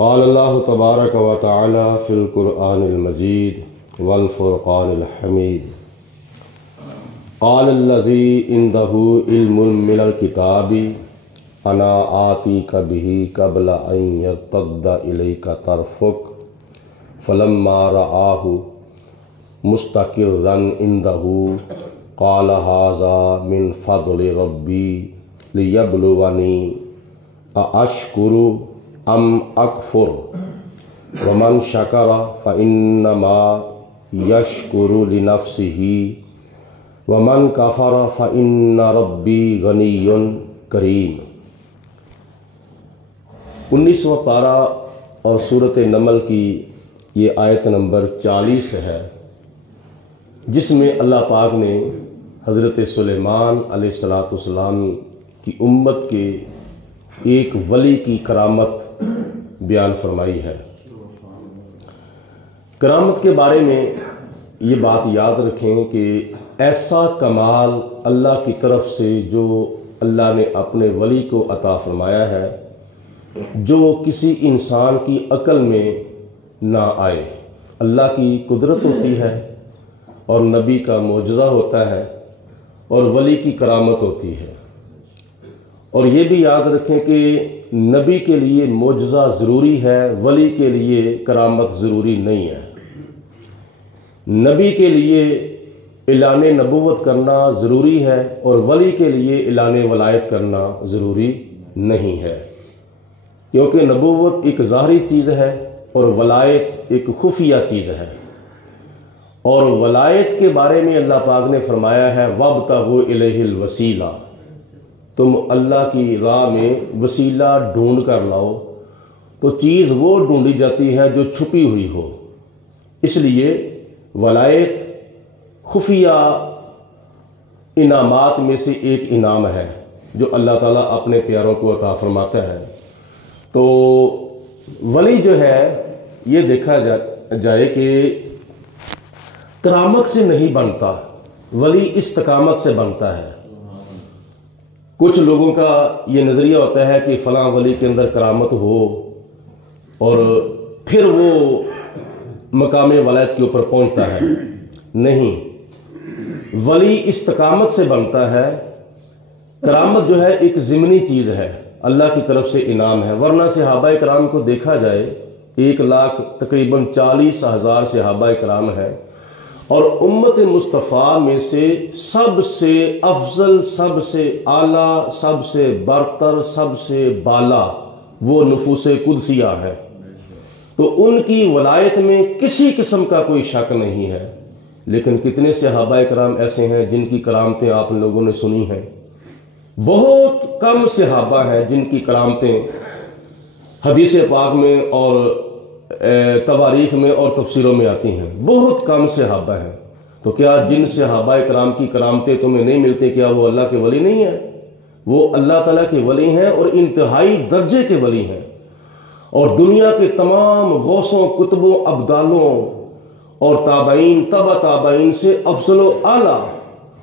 قال اللہ تبارک و تعالی فی القرآن المجید والفرقان الحمید قال الذی عندہ علم من الکتاب انا آتیک بہ قبل ان یرتد الیک طرفک فلما رآہ مستقرا عندہ قال ھذا من فضل ربی لیبلونی ااشکر ام اکفر ومن شکر فانما یشکر لنفسہ ومن کفر فان ربی غنی کریم۔ 19واں پارہ اور سورۃ نمل کی یہ آیت نمبر 40 ہے، جس میں اللہ پاک نے حضرت سلیمان علیہ السلام کی امت کے ایک ولی کی کرامت بیان فرمائی ہے۔ کرامت کے بارے میں یہ بات یاد رکھیں کہ ایسا کمال اللہ کی طرف سے جو اللہ نے اپنے ولی کو عطا فرمایا ہے جو کسی انسان کی عقل میں نہ آئے۔ اللہ کی قدرت ہوتی ہے اور نبی کا معجزہ ہوتا ہے اور ولی کی کرامت ہوتی ہے، اور یہ بھی یاد رکھیں کہ نبی کے لیے معجزہ ضروری ہے، ولی کے لیے کرامت ضروری نہیں ہے۔ نبی کے لیے اعلان نبوت کرنا ضروری ہے اور ولی کے لیے اعلان ولایت کرنا ضروری نہیں ہے، کیونکہ نبوت ایک ظاہری چیز ہے اور ولایت ایک خفیہ چیز ہے۔ اور ولایت کے بارے میں اللہ پاک نے فرمایا ہے وَابْتَغُوا إِلَيْهِ الْوَسِيلَةَ، تم اللہ کی راہ میں وسیلہ ڈھونڈ کر لاؤ تو چیز وہ ڈھونڈی جاتی ہے جو چھپی ہوئی ہو۔ اس لیے ولایت خفیہ انعامات میں سے ایک انعام ہے جو اللہ تعالیٰ اپنے پیاروں کو عطا فرماتا ہے۔ تو ولی جو ہے یہ دیکھا جائے کہ کرامت سے نہیں بنتا، ولی استقامت سے بنتا ہے۔ کچھ لوگوں کا یہ نظریہ ہوتا ہے کہ فلاں ولی کے اندر کرامت ہو اور پھر وہ مقام ولایت کے اوپر پہنچتا ہے۔ نہیں، ولی استقامت سے بنتا ہے۔ کرامت جو ہے ایک ضمنی چیز ہے، اللہ کی طرف سے انعام ہے، ورنہ صحابہ کرام کو دیکھا جائے 1,00,000 تقریباً 40,000 صحابہ کرام ہیں، اور امت مصطفیٰ میں سے سب سے افضل، سب سے اعلیٰ، سب سے برتر، سب سے بالا وہ نفوس قدسیہ ہے۔ تو ان کی ولایت میں کسی قسم کا کوئی شک نہیں ہے، لیکن کتنے صحابہ کرام ایسے ہیں جن کی کرامتیں آپ لوگوں نے سنی ہیں؟ بہت کم صحابہ ہیں جن کی کرامتیں حدیث پاک میں اور تواریخ میں اور تفسیروں میں آتی ہیں، بہت کم صحابہ ہیں۔ تو کیا جن صحابہ کرام کی کرامتیں تمہیں نہیں ملتی کیا وہ اللہ کے ولی نہیں ہیں؟ وہ اللہ تعالیٰ کے ولی ہیں اور انتہائی درجے کے ولی ہیں، اور دنیا کے تمام غوثوں، کتبوں، ابدالوں اور تابعین، تبع تابعین سے افضل و اعلیٰ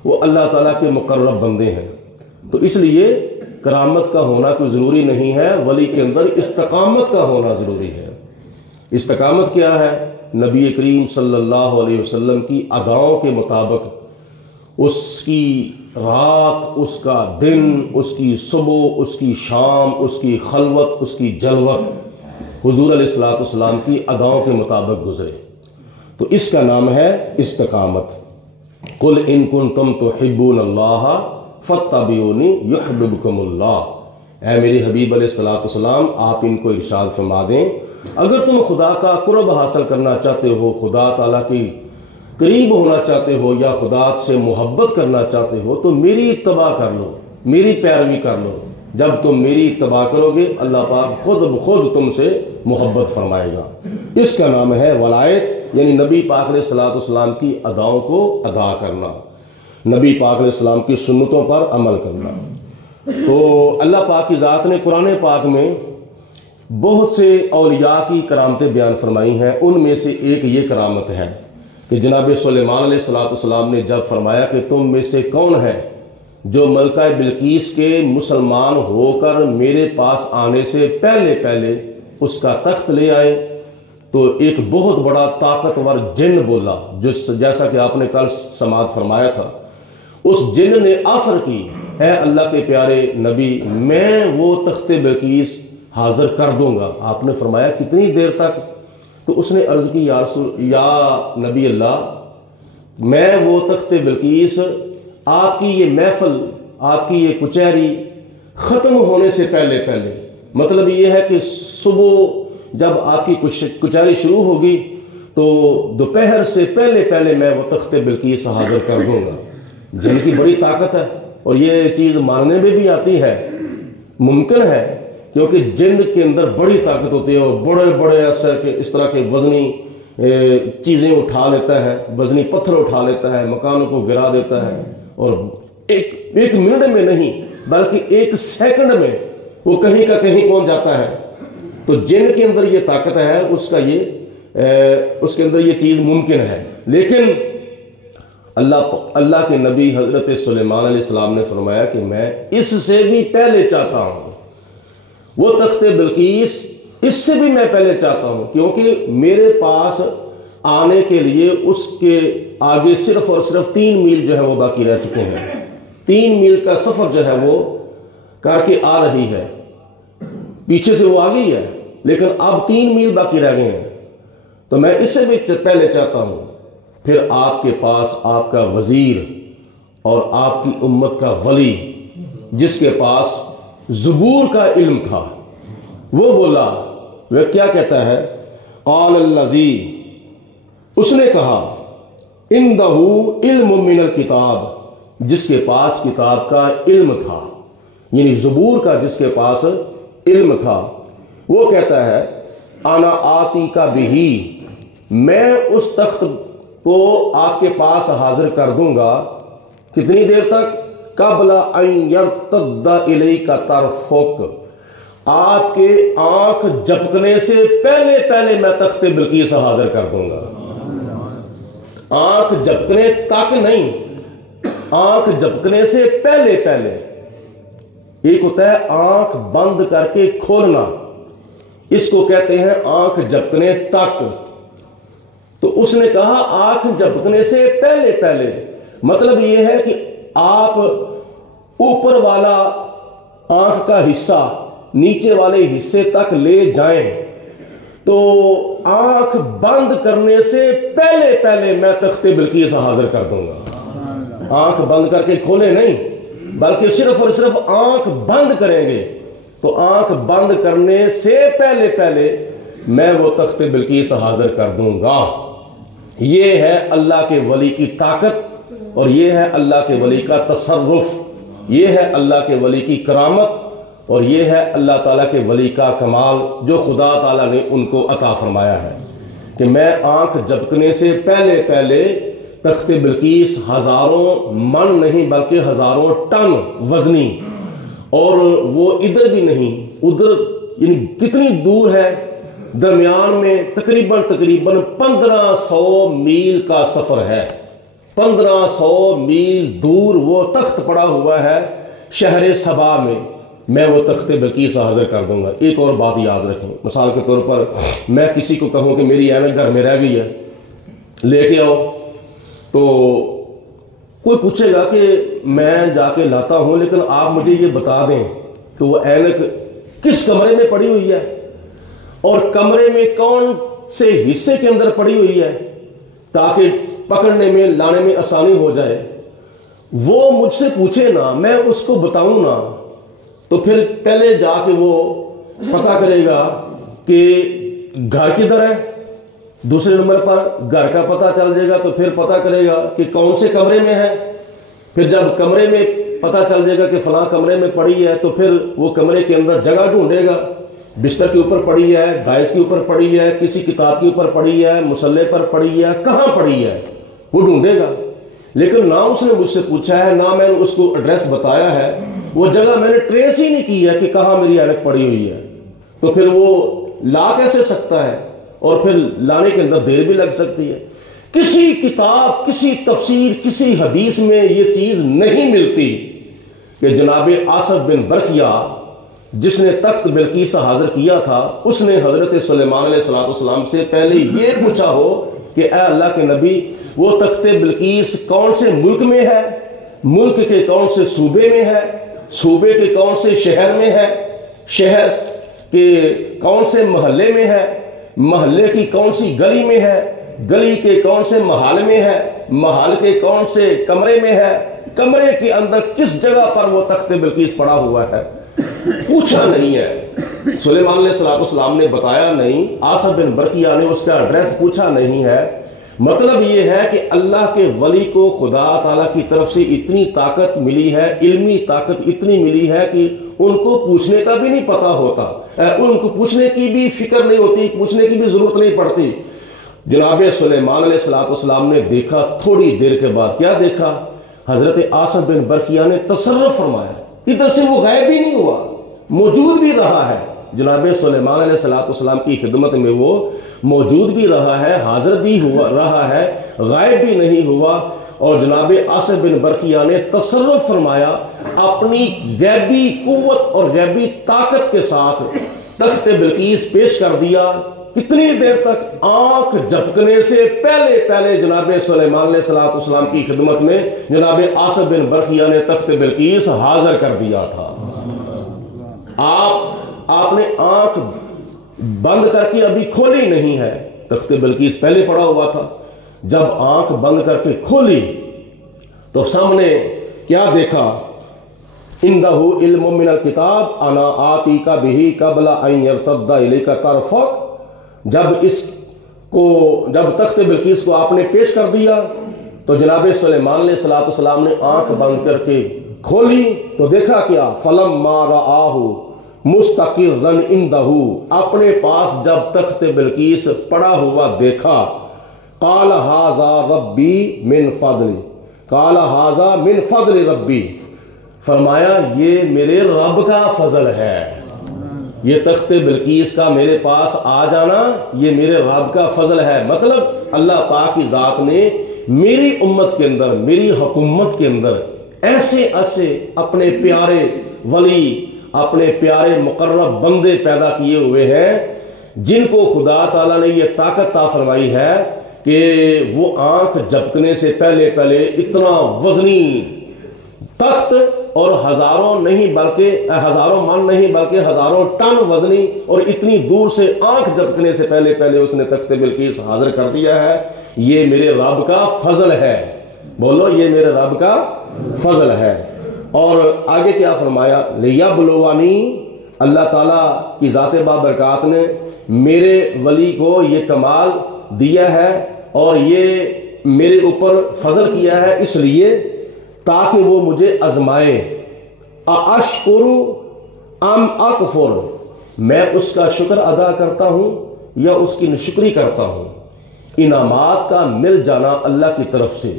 وہ اللہ تعالیٰ کے مقرب بندے ہیں۔ تو اس لیے کرامت کا ہونا کوئی ضروری نہیں ہے، ولی کے اندر استقامت کا ہونا ضروری ہے۔ استقامت کیا ہے؟ نبی کریم صلی اللہ علیہ وسلم کی اداؤں کے مطابق اس کی رات، اس کا دن، اس کی صبح، اس کی شام، اس کی خلوت، اس کی جلوت حضور علیہ السلام کی اداؤں کے مطابق گزرے، تو اس کا نام ہے استقامت۔ قُلْ إِن كُنتُمْ تُحِبُّونَ اللَّهَ فَاتَّبِعُونِي يُحْبِبْكُمُ اللَّهُ۔ اے میرے حبیب علیہ السلام، آپ ان کو ارشاد فرما دیں اگر تم خدا کا قرب حاصل کرنا چاہتے ہو، خدا تعالیٰ کی قریب ہونا چاہتے ہو یا خدا سے محبت کرنا چاہتے ہو تو میری اتباع کر لو، میری پیروی کر لو۔ جب تم میری اتباع کرو گے اللہ پاک خود بخود تم سے محبت فرمائے گا۔ اس کا نام ہے ولایت، یعنی نبی پاک علیہ السلام کی اداؤں کو ادا کرنا، نبی پاک علیہ السلام کی سنتوں پر عمل کرنا۔ تو اللہ پاک کی ذات نے قرآن پاک میں بہت سے اولیاء کی کرامتیں بیان فرمائی ہیں، ان میں سے ایک یہ کرامت ہے کہ جناب سلیمان علیہ السلام نے جب فرمایا کہ تم میں سے کون ہے جو ملکہ بلقیس کے مسلمان ہو کر میرے پاس آنے سے پہلے اس کا تخت لے آئے تو ایک بہت بڑا طاقتور جن بولا، جیسا کہ آپ نے کل سماعت فرمایا تھا، اس جن نے آفر کی، اے اللہ کے پیارے نبی میں وہ تخت بلقیس حاضر کر دوں گا۔ آپ نے فرمایا کتنی دیر تک؟ تو اس نے عرض کی یا نبی اللہ میں وہ تخت بلقیس آپ کی یہ محفل، آپ کی یہ کچہری ختم ہونے سے پہلے پہلے، مطلب یہ ہے کہ صبح جب آپ کی کچہری شروع ہوگی تو دوپہر سے پہلے پہلے میں وہ تخت بلقیس حاضر کر دوں گا۔ جن کی بڑی طاقت ہے اور یہ چیز ماننے میں بھی آتی ہے، ممکن ہے، کیونکہ جن کے اندر بڑی طاقت ہوتی ہے، وہ بڑے بڑے اثر کے اس طرح کے وزنی چیزیں اٹھا لیتا ہے، وزنی پتھر اٹھا لیتا ہے، مکانوں کو گرا دیتا ہے، اور ایک منٹ میں نہیں بلکہ ایک سیکنڈ میں وہ کہیں کا کہیں پہنچ جاتا ہے۔ تو جن کے اندر یہ طاقت ہے، اس کے اندر یہ چیز ممکن ہے۔ لیکن اللہ کے نبی حضرت سلیمان علیہ السلام نے فرمایا کہ میں اس سے بھی پہلے چاہتا ہوں، وہ تخت بلقیس اس سے بھی میں پہلے چاہتا ہوں، کیونکہ میرے پاس آنے کے لیے اس کے آگے صرف اور صرف 3 میل جو ہے وہ باقی رہ چکے ہیں۔ 3 میل کا سفر جو ہے وہ کر کے آ رہی ہے، پیچھے سے وہ آ گئی ہے لیکن اب 3 میل باقی رہ گئے ہیں، تو میں اس سے بھی پہلے چاہتا ہوں۔ پھر آپ کے پاس آپ کا وزیر اور آپ کی امت کا ولی، جس کے پاس زبور کا علم تھا، وہ بولا، وہ کیا کہتا ہے؟ قال الذی، اس نے کہا، عندہ علم من الکتاب، جس کے پاس کتاب کا علم تھا، یعنی زبور کا جس کے پاس علم تھا، وہ کہتا ہے انا آتی کا بہی، میں اس تخت کو آپ کے پاس حاضر کر دوں گا۔ کتنی دیر تک؟ قبل ان یرتد الیک طرفک، آپ کے آنکھ جھپکنے سے پہلے پہلے میں تخت بلقیس حاضر کر دوں گا۔ آنکھ جھپکنے تک نہیں، آنکھ جھپکنے سے پہلے پہلے۔ ایک ہوتا ہے آنکھ بند کر کے کھولنا، اس کو کہتے ہیں آنکھ جھپکنے تک۔ تو اس نے کہا آنکھ جھپکنے سے پہلے پہلے، مطلب یہ ہے کہ آپ اوپر والا آنکھ کا حصہ نیچے والے حصے تک لے جائیں تو آنکھ بند کرنے سے پہلے پہلے میں تخت بلقیس حاضر کر دوں گا۔ آنکھ بند کر کے کھولے نہیں، بلکہ صرف اور صرف آنکھ بند کریں گے تو آنکھ بند کرنے سے پہلے پہلے میں وہ تخت بلقیس حاضر کر دوں گا۔ یہ ہے اللہ کے ولی کی طاقت، اور یہ ہے اللہ کے ولی کا تصرف، یہ ہے اللہ کے ولی کی کرامت، اور یہ ہے اللہ تعالیٰ کے ولی کا کمال جو خدا تعالیٰ نے ان کو عطا فرمایا ہے کہ میں آنکھ جھپکنے سے پہلے پہلے تخت بلقیس ہزاروں من نہیں بلکہ ہزاروں ٹن وزنی، اور وہ ادھر بھی نہیں ادھر، یعنی کتنی دور ہے، درمیان میں تقریباً 1500 میل کا سفر ہے۔ 1500 میل دور وہ تخت پڑا ہوا ہے شہر سبا میں وہ تخت بلقیس حاضر کر دوں گا۔ ایک اور بات یاد رکھیں، مثال کے طور پر میں کسی کو کہوں کہ میری اینک گھر میں رہ گئی ہے، لے کے آؤ، تو کوئی پوچھے گا کہ میں جا کے لاتا ہوں، لیکن آپ مجھے یہ بتا دیں کہ وہ اینک کس کمرے میں پڑی ہوئی ہے اور کمرے میں کون سے حصے کے اندر پڑی ہوئی ہے تاکہ پکڑنے میں لانے میں آسانی ہو جائے۔ وہ مجھ سے پوچھے نا، میں اس کو بتاؤں نا، تو پھر پہلے جا کے وہ پتہ کرے گا کہ گھر کدھر ہے، دوسرے نمبر پر گھر کا پتہ چل جائے گا تو پھر پتہ کرے گا کہ کون سے کمرے میں ہے، پھر جب کمرے میں پتہ چل جائے گا کہ فلاں کمرے میں پڑی ہے تو پھر وہ کمرے کے اندر جگہ ڈھونڈے گا، بستر کے اوپر پڑی ہے، دائز کے اوپر پڑی ہے، کسی کتاب کے اوپر پڑی ہے، مصلے پر پڑی ہے، کہاں پڑی ہے وہ ڈھونڈے گا۔ لیکن نہ اس نے مجھ سے پوچھا ہے، نہ میں نے اس کو ایڈریس بتایا ہے، وہ جگہ میں نے ٹریس ہی نہیں کی ہے کہ کہاں میری اینک پڑی ہوئی ہے، تو پھر وہ لا کیسے سکتا ہے، اور پھر لانے کے اندر دیر بھی لگ سکتی ہے۔ کسی کتاب، کسی تفسیر، کسی حدیث میں یہ چیز نہیں ملتی کہ جناب آصف بن برخیا جس نے تخت بلقیس حاضر کیا تھا اس نے حضرت سلیمان علیہ السلام سے پہلے یہ پوچھا ہو کہ اے اللہ کے نبی وہ تخت بلقیس کون سے ملک میں ہے، ملک کے کون سے صوبے میں ہے، صوبے کے کون سے شہر میں ہے، شہر کے کون سے محلے میں ہے، محلے کی کون سی گلی میں ہے، گلی کے کون سے محل میں ہے، محل کے کون سے کمرے میں ہے، کمرے کے اندر کس جگہ پر وہ تخت بلقیس پڑا ہوا ہے، پوچھا نہیں ہے۔ سلیمان علیہ السلام نے بتایا نہیں، آصف بن برقیہ نے اس کا ایڈریس پوچھا نہیں ہے۔ مطلب یہ ہے کہ اللہ کے ولی کو خدا تعالیٰ کی طرف سے اتنی طاقت ملی ہے، علمی طاقت اتنی ملی ہے کہ ان کو پوچھنے کا بھی نہیں پتا ہوتا، ان کو پوچھنے کی بھی فکر نہیں ہوتی، پوچھنے کی بھی ضرورت نہیں پڑتی۔ جناب سلیمان علیہ السلام نے دیکھا، تھوڑی دیر کے بعد کیا دیکھا، حضرت آصف بن برقیہ نے تصرف فرمایا، ادھر سے وہ غائب بھی نہیں ہوا، موجود بھی رہا ہے۔ جناب سلیمان علیہ السلام کی خدمت میں وہ موجود بھی رہا ہے، حاضر بھی ہوا رہا ہے، غائب بھی نہیں ہوا۔ اور جناب آصف بن برقیہ نے تصرف فرمایا، اپنی غیبی قوت اور غیبی طاقت کے ساتھ تخت بلقیس پیش کر دیا۔ کتنی دیر تک؟ آنکھ جھپکنے سے پہلے جناب سلیمان علیہ السلام کی خدمت میں جناب آصف بن برقیہ نے تخت بلقیس حاضر کر دیا تھا۔ آپ نے آنکھ بند کر کے ابھی کھولی نہیں ہے، تخت بلقیس پہلے پڑا ہوا تھا۔ جب آنکھ بند کر کے کھولی تو سامنے کیا دیکھا، اندہ علم من الکتاب انا آتیک بہ قبل ان یرتد الیک طرفک۔ جب تخت بلقیس کو آپ نے پیش کر دیا تو جناب سلیمان علیہ السلام نے آنکھ بند کر کے کھولی تو دیکھا کیا، فلما رآہ مستقرا عندہ، اپنے پاس جب تخت بلقیس پڑا ہوا دیکھا، قال ھذا ربی من فضل، قال ھذا من فضل ربی، فرمایا یہ میرے رب کا فضل ہے، یہ تخت بلقیس کا میرے پاس آ جانا یہ میرے رب کا فضل ہے۔ مطلب اللہ پاک کی ذات نے میری امت کے اندر، میری حکومت کے اندر ایسے اپنے پیارے ولی، اپنے پیارے مقرب بندے پیدا کیے ہوئے ہیں جن کو خدا تعالیٰ نے یہ طاقت عطا فرمائی ہے کہ وہ آنکھ جھپکنے سے پہلے اتنا وزنی تخت، اور ہزاروں من نہیں بلکہ ہزاروں ٹن وزنی، اور اتنی دور سے آنکھ جھپکنے سے پہلے اس نے تخت بلقیس حاضر کر دیا ہے۔ یہ میرے رب کا فضل ہے، بولو یہ میرے رب کا فضل ہے۔ اور آگے کیا فرمایا، لیبلونی، اللہ تعالیٰ کی ذات بابرکات نے میرے ولی کو یہ کمال دیا ہے اور یہ میرے اوپر فضل کیا ہے اس لیے تاکہ وہ مجھے آزمائے، اشکر ام اکفر، میں اس کا شکر ادا کرتا ہوں یا اس کی ناشکری کرتا ہوں۔ انعامات کا مل جانا اللہ کی طرف سے،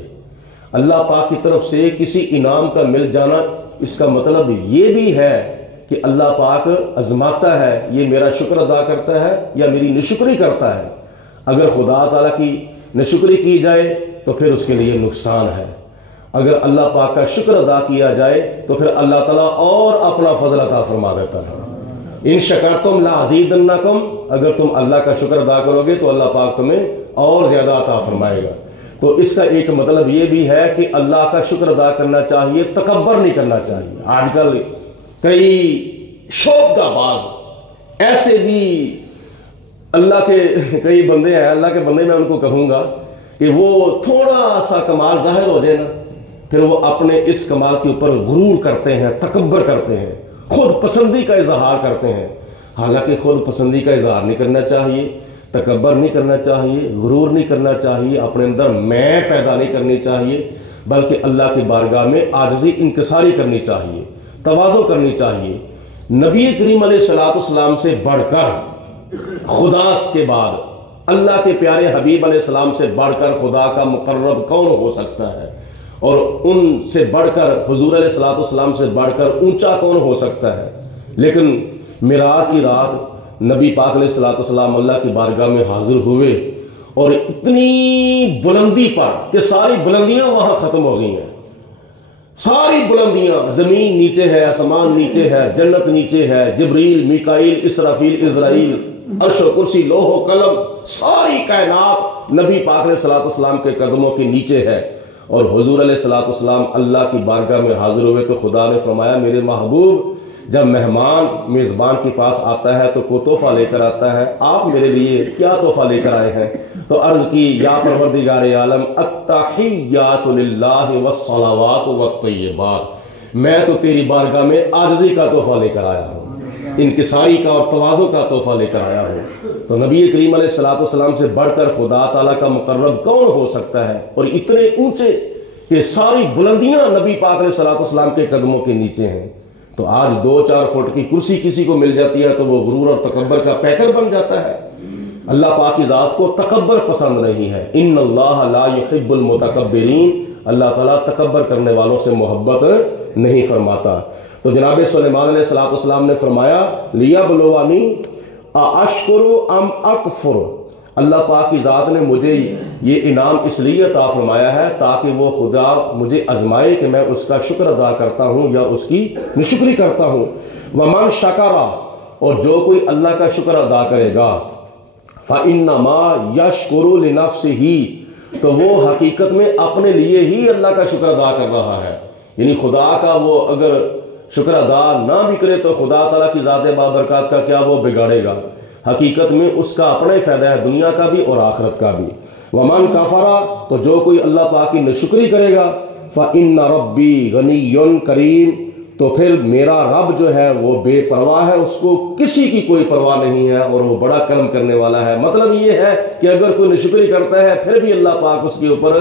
اللہ پاک کی طرف سے کسی انعام کا مل جانا، اس کا مطلب یہ بھی ہے کہ اللہ پاک آزماتا ہے یہ میرا شکر ادا کرتا ہے یا میری ناشکری کرتا ہے۔ اگر خدا تعالیٰ کی ناشکری کی جائے تو پھر اس کے لیے نقصان ہے، اگر اللہ پاک کا شکر ادا کیا جائے تو پھر اللہ تعالیٰ اور اپنا فضل عطا فرما دیتا ہے۔ ان شکرتم لازیدنکم، اگر تم اللہ کا شکر ادا کرو گے تو اللہ پاک تمہیں اور زیادہ عطا فرمائے گا۔ تو اس کا ایک مطلب یہ بھی ہے کہ اللہ کا شکر ادا کرنا چاہیے، تکبر نہیں کرنا چاہیے۔ آج کل کئی شوقدہ باز ایسے بھی اللہ کے کئی بندے ہیں، اللہ کے بندے میں ان کو کہوں گا کہ وہ تھوڑا سا کمال ظاہر ہو جائے نا، پھر وہ اپنے اس کمال کے اوپر غرور کرتے ہیں، تکبر کرتے ہیں، خود پسندی کا اظہار کرتے ہیں۔ حالانکہ خود پسندی کا اظہار نہیں کرنا چاہیے، تکبر نہیں کرنا چاہیے، غرور نہیں کرنا چاہیے، اپنے اندر میں پیدا نہیں کرنی چاہیے، بلکہ اللہ کی بارگاہ میں عاجزی انکساری کرنی چاہیے، تواضع کرنی چاہیے۔ نبی کریم علیہ السلام سے بڑھ کر خدا کے بعد، اللہ کے پیارے حبیب علیہ السلام سے بڑھ کر خدا کا مقرب کون ہو سکتا ہے، اور ان سے بڑھ کر حضور علیہ السلام سے بڑھ کر اونچا کون ہو سکتا ہے۔ لیکن معراج کی رات نبی پاک علیہ السلام اللہ کی بارگاہ میں حاضر ہوئے اور اتنی بلندی پر کہ ساری بلندیاں وہاں ختم ہو گئی ہیں، ساری بلندیاں، زمین نیچے ہے، آسمان نیچے ہے، جنت نیچے ہے، جبریل، میکائیل، اسرافیل، عزرائیل، عرش و کرسی، لوح و قلم، ساری کائنات نبی پاک علیہ الصلوۃ والسلام کے قدموں کے نیچے ہے۔ اور حضور علیہ الصلوۃ والسلام اللہ کی بارگاہ میں حاضر ہوئے تو خدا نے فرمایا میرے محبوب جب مہمان میزبان کے پاس آتا ہے تو کوئی تحفہ لے کر آتا ہے، آپ میرے لیے کیا تحفہ لے کر آئے ہیں؟ تو عرض کی یا پروردگار عالم التحیات للہ والصلوات والطیبات، میں تو تیری بارگاہ میں عاجزی کا تحفہ لے کر آیا ہوں، انکساری کا اور تواضع کا تحفہ لے کر آیا ہوں۔ تو نبی کریم علیہ الصلوۃ والسلام سے بڑھ کر خدا تعالیٰ کا مقرب کون ہو سکتا ہے؟ اور اتنے اونچے کہ ساری بلندیاں نبی پاک علیہ الصلوۃ والسلام کے قدموں کے نیچے ہیں۔ تو آج 2-4 فٹ کی کرسی کسی کو مل جاتی ہے تو وہ غرور اور تکبر کا پیکر بن جاتا ہے۔ اللہ پاک کی ذات کو تکبر پسند نہیں ہے۔ ان اللہ لا يحب المتکبرین، اللہ تعالیٰ تکبر کرنے والوں سے محبت نہیں فرماتا۔ تو جناب سلیمان علیہ السلام نے فرمایا لیبلونی ااشکر ام اکفر، اللہ پاک کی ذات نے مجھے یہ انعام اس لیے عطا فرمایا ہے تاکہ وہ خدا مجھے آزمائے کہ میں اس کا شکر ادا کرتا ہوں یا اس کی ناشکری کرتا ہوں۔ ومن شکر، اور جو کوئی اللہ کا شکر ادا کرے گا، فإنما یشکر لنفسہ، تو وہ حقیقت میں اپنے لیے ہی اللہ کا شکر ادا کر رہا ہے۔ یعنی خدا کا وہ اگر شکر ادا نہ بھی کرے تو خدا تعالیٰ کی ذات بابرکات کا کیا وہ بگاڑے گا؟ حقیقت میں اس کا اپنا ہی فائدہ ہے، دنیا کا بھی اور آخرت کا بھی۔ ومن کفر، تو جو کوئی اللہ پاک کی ناشکری کرے گا، فإن ربی غنی کریم، تو پھر میرا رب جو ہے وہ بے پرواہ ہے، اس کو کسی کی کوئی پرواہ نہیں ہے اور وہ بڑا کرم کرنے والا ہے۔ مطلب یہ ہے کہ اگر کوئی ناشکری کرتا ہے پھر بھی اللہ پاک اس کے اوپر